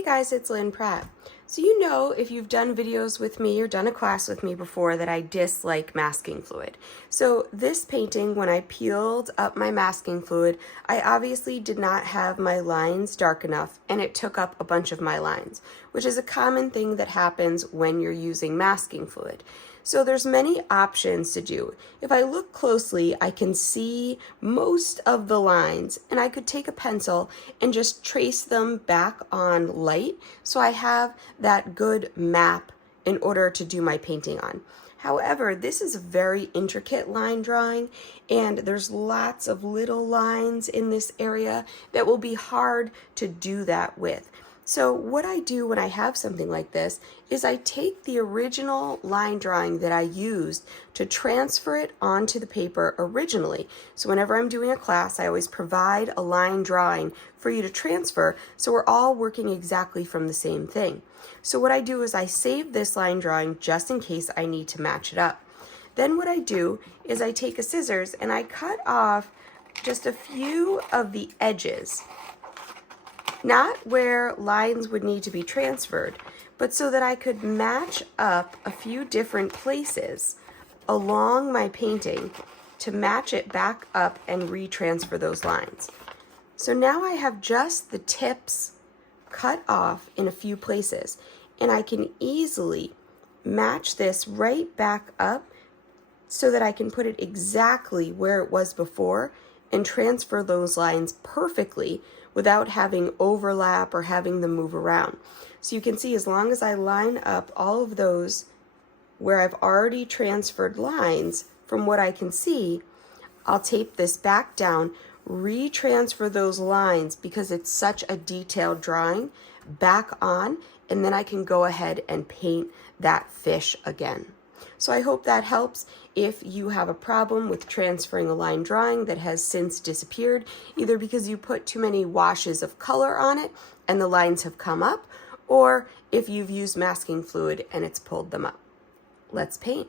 Hey guys, it's Lynn Pratt. So you know, if you've done videos with me or done a class with me before, that I dislike masking fluid. So this painting, when I peeled up my masking fluid, I obviously did not have my lines dark enough and it took up a bunch of my lines, which is a common thing that happens when you're using masking fluid. So there's many options to do. If I look closely, I can see most of the lines, and I could take a pencil and just trace them back on light so I have that good map in order to do my painting on. However, this is a very intricate line drawing, and there's lots of little lines in this area that will be hard to do that with. So what I do when I have something like this is I take the original line drawing that I used to transfer it onto the paper originally. So whenever I'm doing a class, I always provide a line drawing for you to transfer, so we're all working exactly from the same thing. So what I do is I save this line drawing just in case I need to match it up. Then what I do is I take a scissors and I cut off just a few of the edges. Not where lines would need to be transferred, but so that I could match up a few different places along my painting to match it back up and retransfer those lines. So now I have just the tips cut off in a few places, and I can easily match this right back up so that I can put it exactly where it was before and transfer those lines perfectly without having overlap or having them move around. So you can see, as long as I line up all of those where I've already transferred lines from what I can see, I'll tape this back down, retransfer those lines because it's such a detailed drawing back on, and then I can go ahead and paint that fish again. So I hope that helps. If you have a problem with transferring a line drawing that has since disappeared, either because you put too many washes of color on it and the lines have come up, or if you've used masking fluid and it's pulled them up. Let's paint.